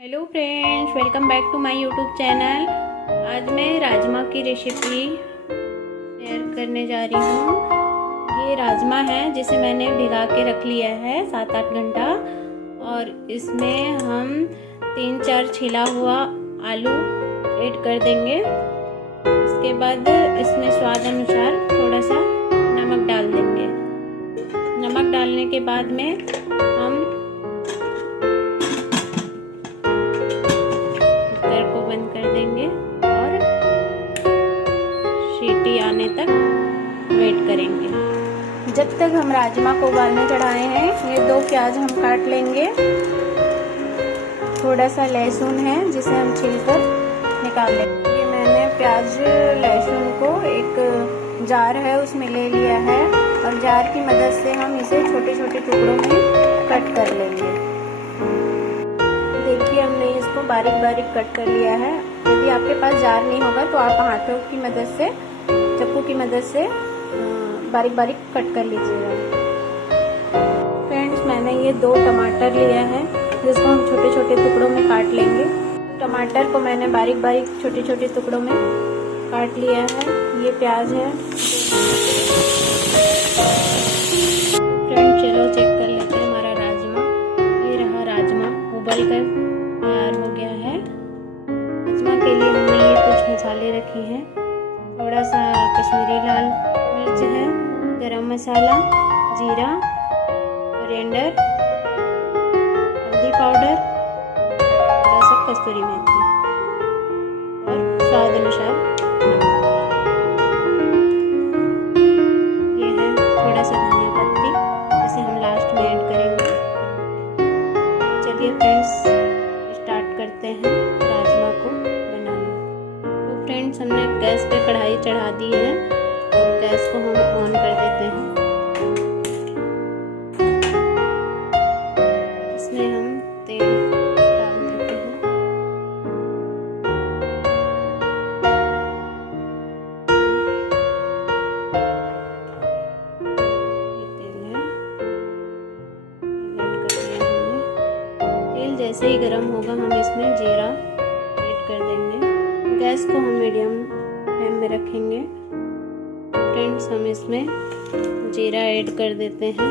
Hello friends, welcome back to my YouTube channel. आज मैं राजमा की रेसिपी शेयर करने जा रही हूँ। ये राजमा है जिसे मैंने भिगा के रख लिया है 7-8 घंटा, और इसमें हम 3-4 छिला हुआ आलू ऐड कर देंगे। इसके बाद इसमें स्वाद अनुसार थोड़ा सा नमक डाल देंगे। नमक डालने के बाद में हम बंद कर देंगे और सीटी आने तक वेट करेंगे। जब तक हम राजमा को उबालने चढ़ाए हैं, ये 2 प्याज हम काट लेंगे। थोड़ा सा लहसुन है जिसे हम छीलकर निकाल लेंगे। ये मैंने प्याज लहसुन को एक जार है उसमें ले लिया है, और जार की मदद से हम इसे छोटे छोटे टुकड़ों में कट कर लेंगे। देखिए, हमने इसको बारीक बारीक कट कर लिया है। यदि आपके पास जार नहीं होगा तो आप हाथों की मदद से, चाकू की मदद से बारीक बारीक कट कर लीजिएगा। फ्रेंड्स, मैंने ये 2 टमाटर लिया है जिसको हम छोटे छोटे टुकड़ों में काट लेंगे। टमाटर को मैंने बारीक बारीक छोटे छोटे टुकड़ों में काट लिया है। ये प्याज है। फ्रेंड्स, चलो चेक कर लेते हैं हमारा राजमा। ये रहा राजमा, उबल कर तैयार हो गया है। राजमा के लिए हमने ये कुछ मसाले रखे हैं। थोड़ा सा कश्मीरी लाल मिर्च है, गरम मसाला, जीरा, कोरिएंडर, हल्दी पाउडर, थोड़ा सा कस्तूरी मेथी और स्वाद अनुसार नमक। ये है थोड़ा सा धनिया पत्ती, जिसे हम लास्ट में ऐड करेंगे। चलिए फ्रेंड्स, स्टार्ट करते हैं राजमा को बनाना। तो फ्रेंड्स, हमने गैस पे कढ़ाई चढ़ा दी है और गैस को हम ऑन कर देते हैं। इसमें हम तेल डाल देते हैं। ये तेल है, ऐड कर दिया हमने। तेल जैसे ही गर्म होगा हम इसमें जीरा ऐड कर देंगे। गैस को हम मीडियम फ्लेम में रखेंगे। फ्रेंड्स, हम इसमें जीरा ऐड कर देते हैं।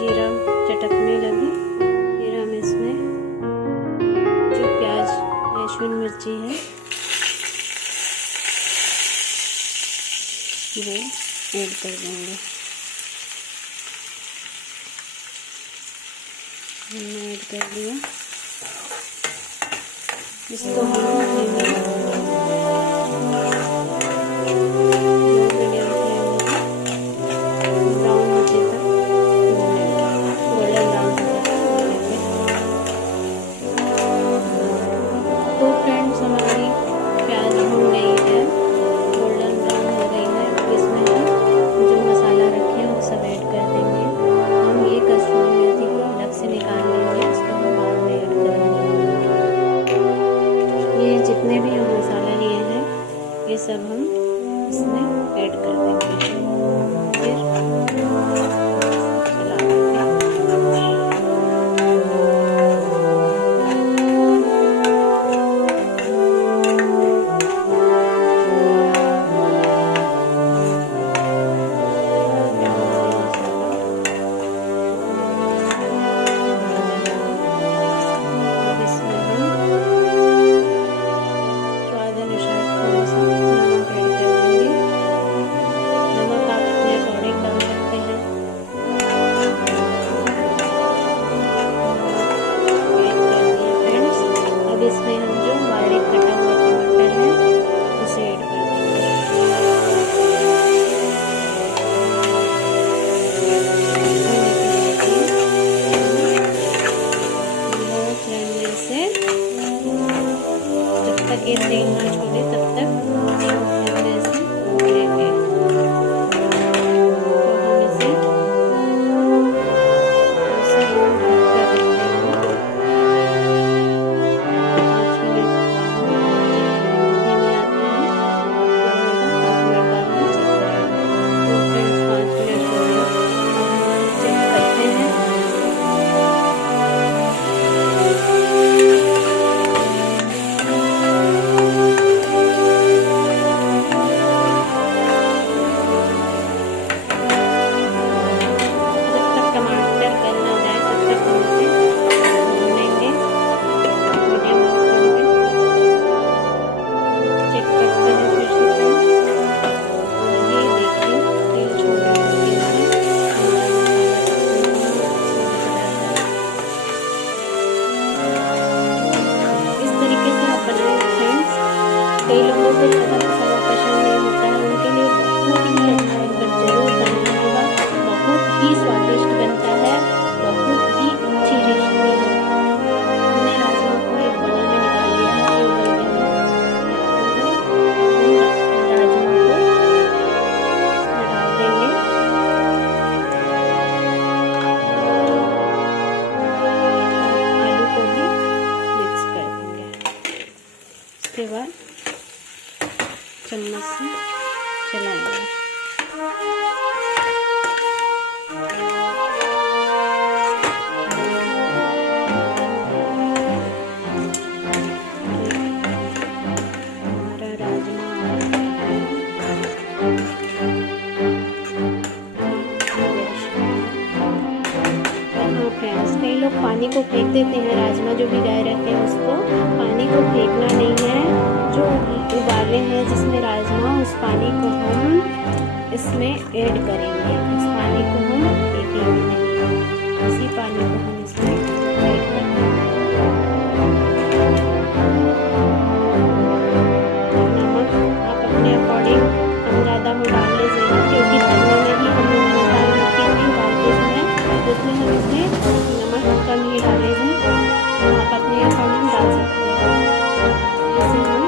जीरा चटकने लगे, फिर हम इसमें जो प्याज लहसुन मिर्ची है वो ऐड कर देंगे। हमने ऐड कर दिया। इसको हम मीडियम ब्राउन होने तक, गोल्डन ब्राउन होने तक। तो फ्रेंड्स, हमारी प्याज भून गई है, गोल्डन ब्राउन हो गई है। इसमें हम जो मसाला रखे हैं वो सब ऐड कर देंगे। हम ये कसूरी मेथी को अलग से निकाल लेंगे, इसको हम बाद में ऐड करेंगे। ये जितने भी हम फ्रेंड्स, कई लोग पानी को फेंक देते हैं, राजमा जो भिगाए रहते हैं उसको। पानी को फेंकना नहीं है। जो उबाले हैं जिसमें राजमा, उस पानी को हम इसमें ऐड करेंगे। उस पानी को हम फेंकेंगे नहीं, इसी पानी को हम इसमें ऐड करेंगे। नमक आप अपने अकॉर्डिंग कम ज़्यादा में डाल लीजिएगा, क्योंकि राजमा में भी हम लोग नमक डाल रखे हैं डालते समय, उसमें हम इसमें नमक कम ही डाले हैं। आप अपने अकॉर्डिंग डाल सकते हैं। इसे हम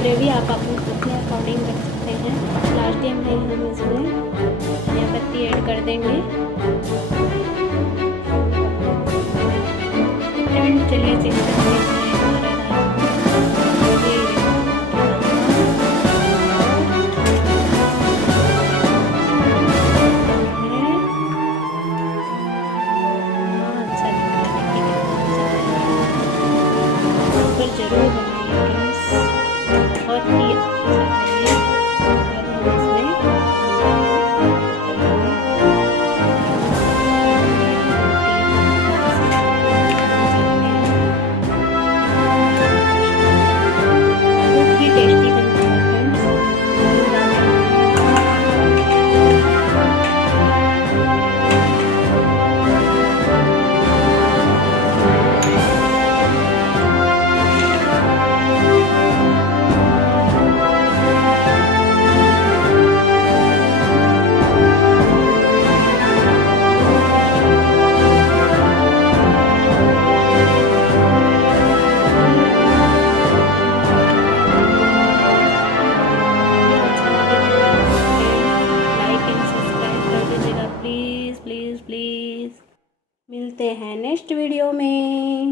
ग्रेवी आप अपने अकॉर्डिंग कर सकते हैं। लास्ट टाइम में हम इसमें धनिया पत्ती ऐड कर देंगे। फ्रेंड चलिए चेक करते हैं जरूर बनाइए फ्रेंड्स, बहुत ही अच्छा है। अब हम इसमें बहुत ही टेस्टी बनता है फ्रेंड्स। प्लीज़ प्लीज़ प्लीज़, मिलते हैं नेक्स्ट वीडियो में।